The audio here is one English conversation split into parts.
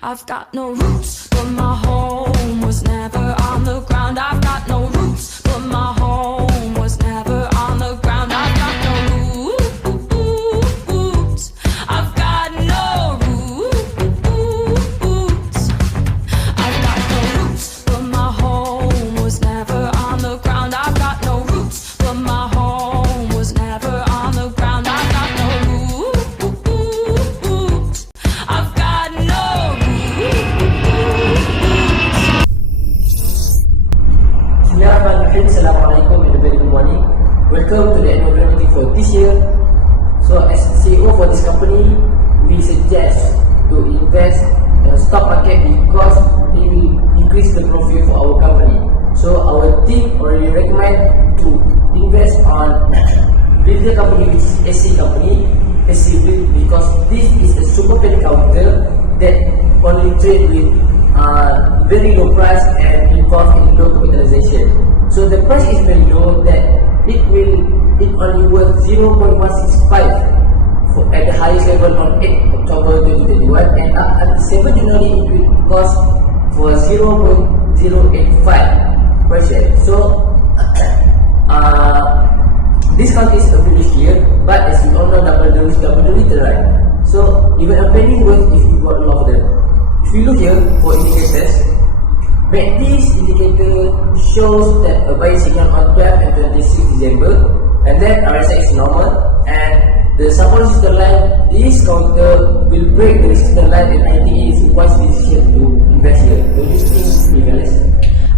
I've got no roots, but my home was never on the ground. I've got no roots, but my home was never on the ground. I've got no roots. I've got no roots. I've got no roots, but my home was never on the ground. I've got no roots, but my home was never on the ground. I've got no roots. I've got no Bismillahirrahmanirrahim. Assalamualaikum and a very good morning. Welcome to the annual grant meeting for this year. So as CEO for this company, we suggest to invest in the stock market because it will increase the profit for our company. So our team already recommend to invest on builder company, which is SC company, SC Build, because this is a super penny counter that only trade with very low price and involved in low capitalization. So the price is very low that it only worth 0.165 for at the highest level on 8 October 2021, and up at 7 January it will cost for 0.085 per share. So this count is a bullish year, but as we all know, double the risk, double the return, right? So even a penny worth if you got a lot of them. If you look here for indicators, this indicator shows that a buying signal on 12 and 26 December, and then RSI is normal, and the support resistance line, this counter will break the resistance line, and I think it is a wise decision to invest here. Don't you think, Nicholas?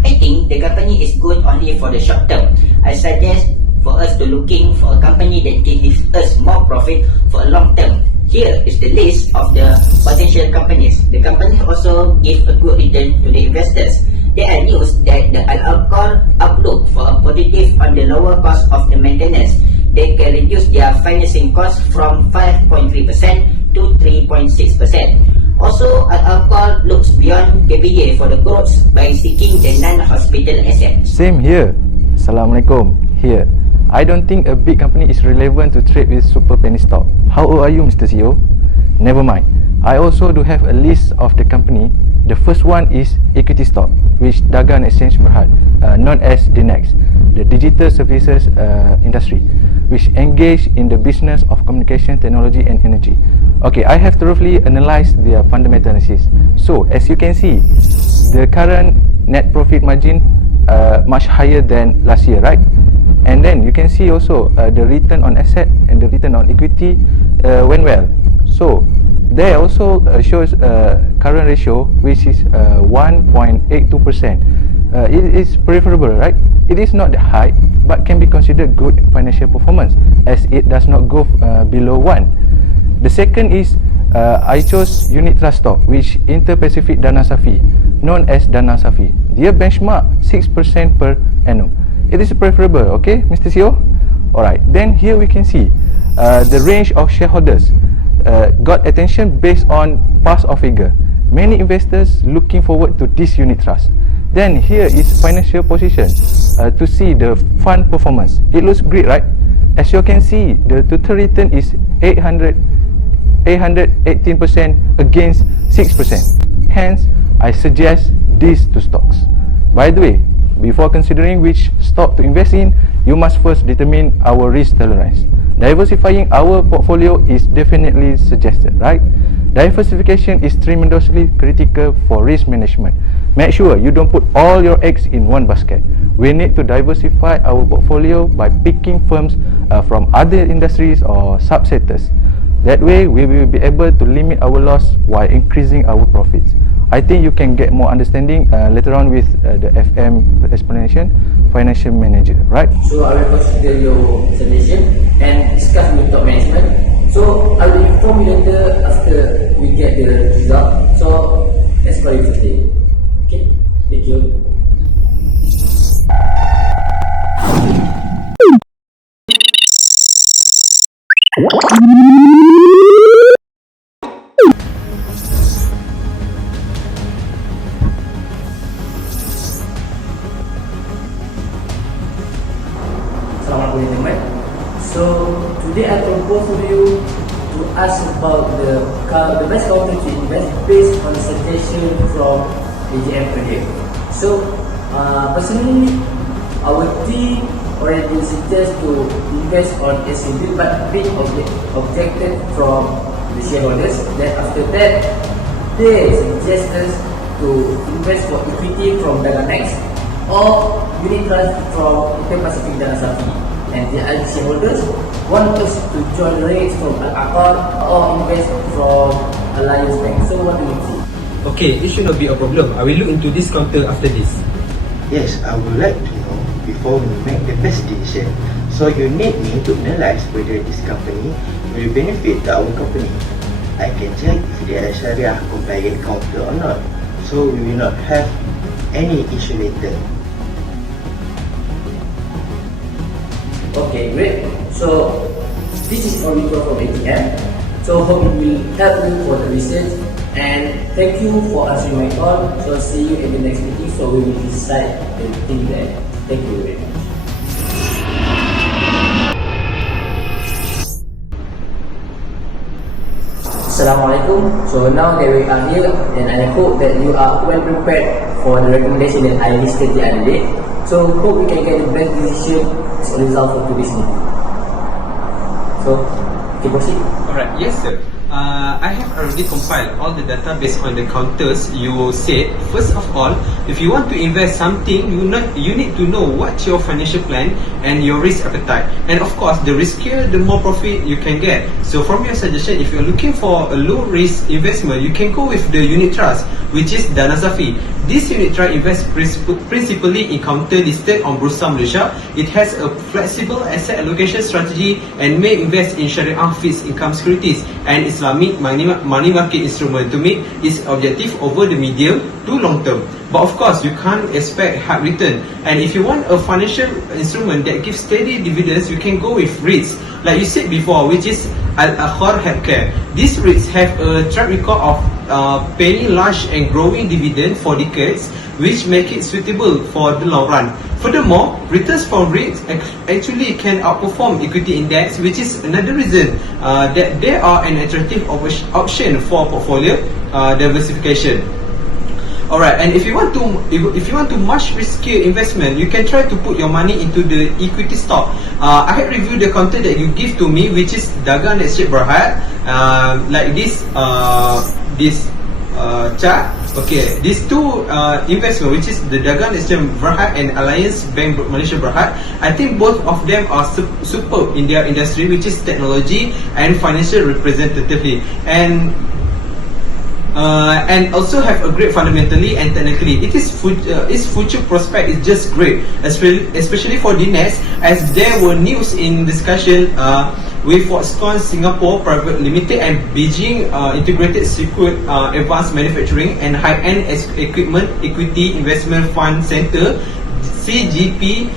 I think the company is good only for the short term. I suggest for us to looking for a company that gives us more profit for a long term. Here is the list of the potential companies. The company also give a good return to the investors. There are news that the alcohol outlook for a positive on the lower cost of the maintenance. They can reduce their financing cost from 5.3% to 3.6%. Also, alcohol looks beyond KPJ for the growth by seeking the non-hospital assets. Same here. Assalamualaikum. Here. I don't think a big company is relevant to trade with super penny stock. How old are you, Mr. CEO? Never mind. I also do have a list of the company. The first one is equity stock, which Dagang Exchange Berhad, known as DNEX, the digital services industry, which engage in the business of communication, technology and energy. Okay, I have thoroughly analyzed their fundamental analysis. So, as you can see, the current net profit margin much higher than last year, right? And then you can see also the return on asset and the return on equity went well. So there also shows current ratio, which is 1.82%. It is preferable, right? It is not high, but can be considered good financial performance as it does not go below 1. The second is I chose unit trust stock, which Inter-Pacific Dana Safi, known as Dana Safi. Their benchmark 6% per annum. It is preferable, okay, Mr. CEO? Alright, then here we can see the range of shareholders got attention based on past of figure. Many investors looking forward to this unit trust. Then here is financial position to see the fund performance. It looks great, right? As you can see, the total return is 818% against 6%. Hence, I suggest these two stocks. By the way, before considering which stock to invest in, you must first determine our risk tolerance. Diversifying our portfolio is definitely suggested, right? Diversification is tremendously critical for risk management. Make sure you don't put all your eggs in one basket. We need to diversify our portfolio by picking firms from other industries or subsectors. That way, we will be able to limit our loss while increasing our profits. I think you can get more understanding later on with the FM explanation, financial manager, right? So I will consider your suggestion and discuss with top management. So I will inform you later after we get the result. So let's call it today. Okay, thank you. Assalamualaikum teman-teman. So today I propose to you to ask ask about the best counter to invest based on the suggestion from AGM earlier. So, personally, our team already suggest to invest on SCB, but being objected from the shareholders. Then after that, they suggest us to invest for equity from Daganex or unit trust from Pacific Dana Sapi. And the other shareholders want us to join rates from Al-Aqar or invest from Alliance Bank. So what do you think? Okay, it should not be a problem. I will look into this counter after this. Yes, I would like to know before we make the best decision. So you need me to analyze whether this company will benefit our company. I can check if they are Sharia compliant counter or not. So we will not have any issue later. Okay, great. So this is our report from ATM. So hope it will help you for the research, and thank you for answering my call. So see you in the next meeting. So we will decide the thing there. Thank you very much. Assalamualaikum. So now that we are here, and I hope that you are well prepared for the recommendation that I listed the other day. So hope we can get the best decision as a result of today's meeting. So, okay, proceed. Alright, yes sir. I have already compiled all the data based on the counters you said. First of all, if you want to invest something, you need to know what's your financial plan and your risk appetite. And of course, the riskier, the more profit you can get. So from your suggestion, if you're looking for a low risk investment, you can go with the unit trust, which is Dana Safi. This unit trust invests principally in counter listed on Bursa Malaysia. It has a flexible asset allocation strategy and may invest in Sharia fixed income securities and Islamic money market instrument to meet its objective over the medium to long term. But of course, you can't expect hard return. And if you want a financial instrument that gives steady dividends, you can go with REITs, like you said before, which is Al-Akhar Healthcare. These REITs have a track record of paying large and growing dividend for decades, which make it suitable for the long run. Furthermore, returns from REITs actually can outperform equity index, which is another reason that they are an attractive option for portfolio diversification. Alright, and if you want to much riskier investment, you can try to put your money into the equity stock. I had reviewed the counter that you give to me, which is Dagang Exchange Berhad, like this chart. Okay, these two investment, which is the Dagang Exchange Berhad and Alliance Bank Malaysia Berhad, I think both of them are superb in their industry, which is technology and financial representatively, and also have a great fundamentally and technically. Its future prospect is just great, especially for DNES, as there were news in discussion with Foxconn Singapore Private Limited and Beijing Integrated Circuit Advanced Manufacturing and High-End Equipment Equity Investment Fund Center, CGP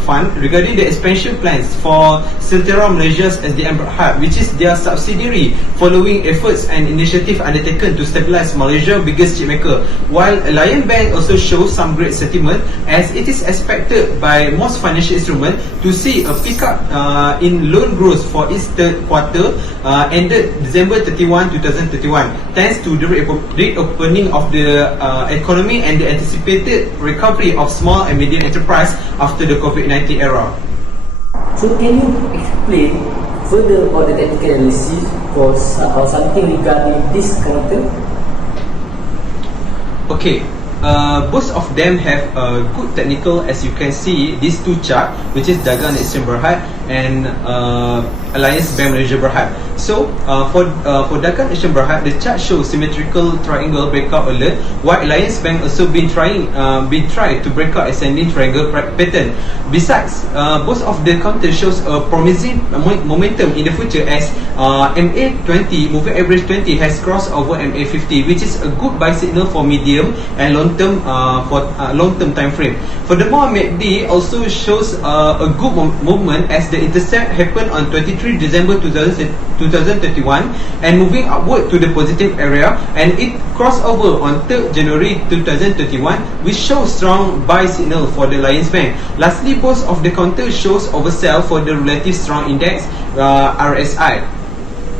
Fund, regarding the expansion plans for Siltera Malaysia's SDM Berhad, which is their subsidiary, following efforts and initiative undertaken to stabilize Malaysia's biggest chipmaker. While Alliance Bank also shows some great sentiment, as it is expected by most financial instruments to see a pickup in loan growth for its third quarter ended December 31, 2031, thanks to the reopening of the economy and the anticipated recovery of small and medium enterprise after the COVID-19 era. So can you explain further about the technical analysis or something regarding this counter? Okay, both of them have a good technical, as you can see these two chart, which is Dagang Exchange Berhad and Alliance Bank Malaysia Berhad. So for Dagang Exchange Berhad, the chart shows symmetrical triangle breakout alert, while Alliance Bank also been trying to break out ascending triangle pattern. Besides, both of the counters shows a promising momentum in the future, as MA20 moving average 20 has crossed over MA50, which is a good buy signal for medium and long term time frame. Furthermore, MACD also shows a good movement, as the intercept happened on 23 December 2031 and moving upward to the positive area, and it crossed over on 3rd January 2031, which shows strong buy signal for the Alliance Bank. Lastly, both of the counters shows oversell for the relative strong index RSI.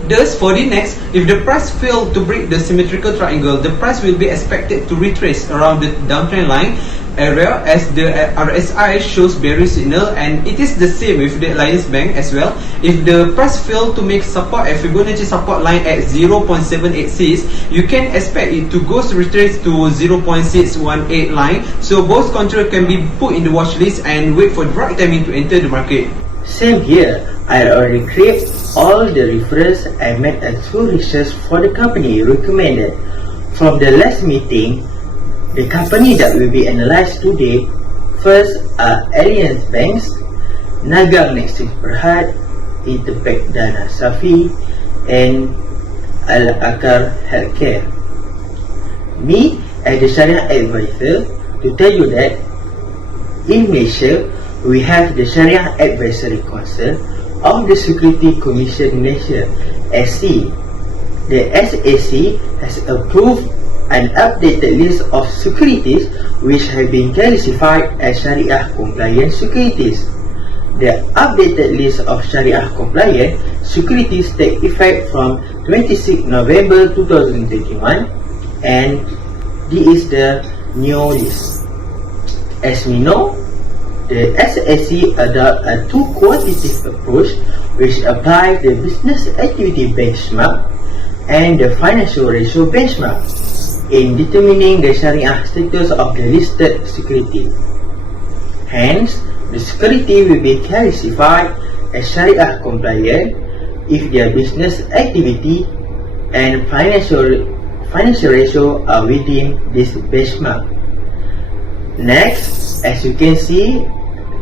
Thus, for the next, if the price failed to break the symmetrical triangle, the price will be expected to retrace around the downtrend line area as the RSI shows bearish signal, and it is the same with the Alliance Bank as well. If the price failed to make support at Fibonacci support line at 0.786, you can expect it to go retrace to 0.618 line. So both contract can be put in the watch list and wait for the right timing to enter the market. Same here. I already create all the reference and made a thorough research for the company recommended. From the last meeting, the company that will be analyzed today first are Alliance Banks, Dagang Exchange Berhad, Interpack Dana Safi, and Al-Akar Healthcare. Me as the Sharia advisor to tell you that in Malaysia we have the Sharia Advisory Council of the Security Commission Malaysia (SC). The SAC has approved an updated list of securities which have been classified as Sharia compliant securities. The updated list of Sharia compliant securities take effect from 26 November 2021, and this is the new list. As we know, the SAC adopt a two quantitative approach which applies the business activity benchmark and the financial ratio benchmark in determining the Sharia status of the listed security. Hence, the security will be classified as Sharia compliant if their business activity and financial ratio are within this benchmark. Next, as you can see,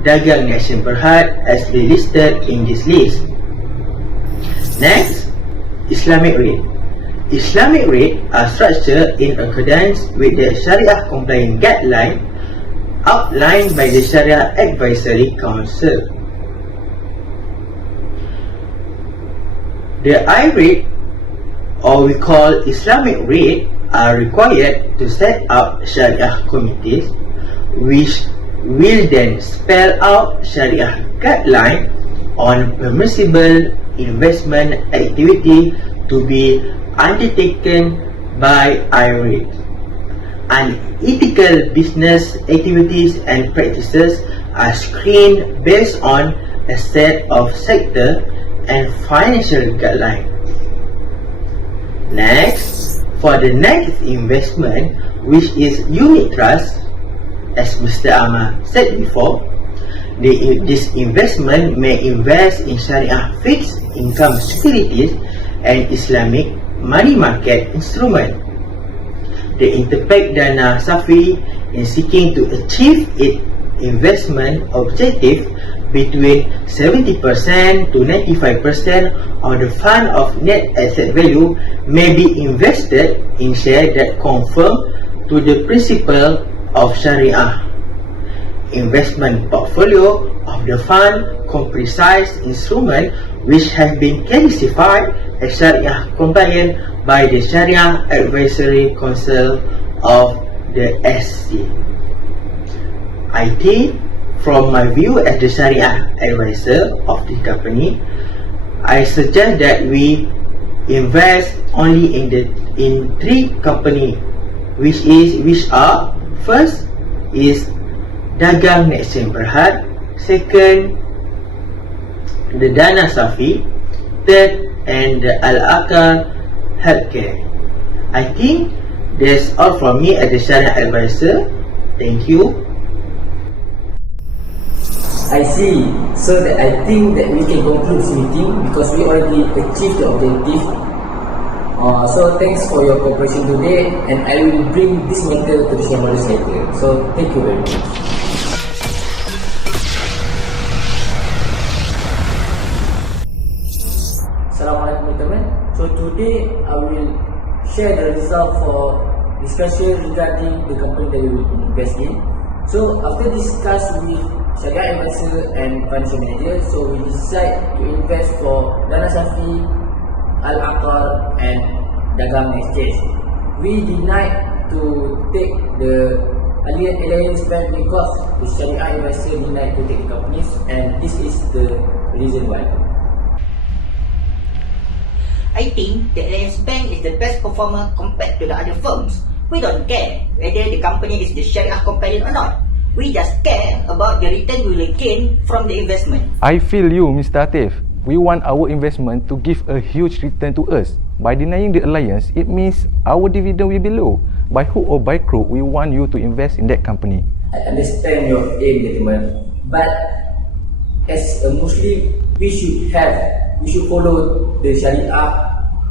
Dagang Exchange Berhad as they listed in this list. Next, Islamic rate. Islamic rate are structured in accordance with the Sharia compliant guideline outlined by the Sharia Advisory Council. The I rate, or we call Islamic rate, are required to set up Sharia committees which will then spell out Sharia guideline on permissible investment activity to be undertaken by IRATE. Unethical business activities and practices are screened based on a set of sector and financial guidelines. Next, for the next investment, which is unit trust, as Mr. Ahmad said before, this investment may invest in Sharia fixed income securities and Islamic money market instrument. The Interpack Dana Safi is seeking to achieve its investment objective between 70% to 95% of the fund of net asset value may be invested in shares that conform to the principle of Sharia. Investment portfolio of the fund comprises instruments which have been classified as Sharia compliant by the Sharia Advisory Council of the SC. I think, from my view as the Sharia advisor of the company, I suggest that we invest only in three companies, which are first is Dagang Exchange Berhad, second the Dana Safi, third and the Al-Akar Healthcare. I think that's all from me as the Sharia advisor. Thank you. I see. So that I think that we can conclude this meeting because we already achieved the objective. So thanks for your cooperation today, and I will bring this matter to the shareholders later. So thank you very much. Assalamualaikum teman-teman. So today I will share the result for discussion regarding the company that we will invest in. So after discuss with Sharia advisor and financial manager, so we decide to invest for Dana Safi, Al-Akar and Dagang Exchange. We denied to take the Alliance Bank because the Sharia advisor denied to take the companies, and this is the reason why. I think the Alliance Bank is the best performer compared to the other firms. We don't care whether the company is the Sharia compliant or not. We just care about the return we will gain from the investment. I feel you, Mr. Atif. We want our investment to give a huge return to us. By denying the alliance, it means our dividend will be low. By hook or by crook, we want you to invest in that company. I understand your aim, gentlemen, but as a Muslim, we should follow the Sharia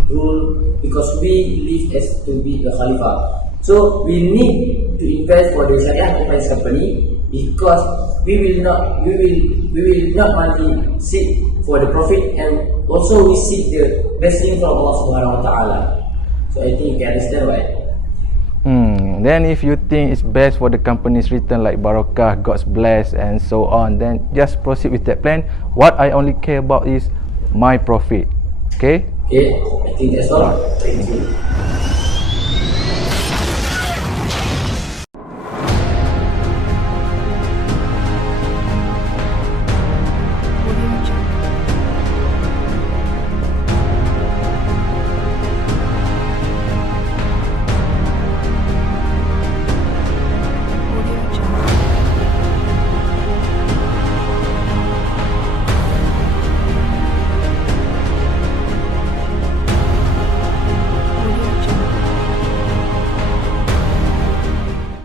rule because we live as to be a Khalifah. So we need to invest for the Sharia compliance company because we will not only seek for the profit and also we seek the blessing from Allah Subhanahu Wa Taala. So I think you can understand why. Then if you think it's best for the company's return like Barakah, God's bless and so on, then just proceed with that plan. What I only care about is my profit. Okay? Okay, I think that's all. Thank you.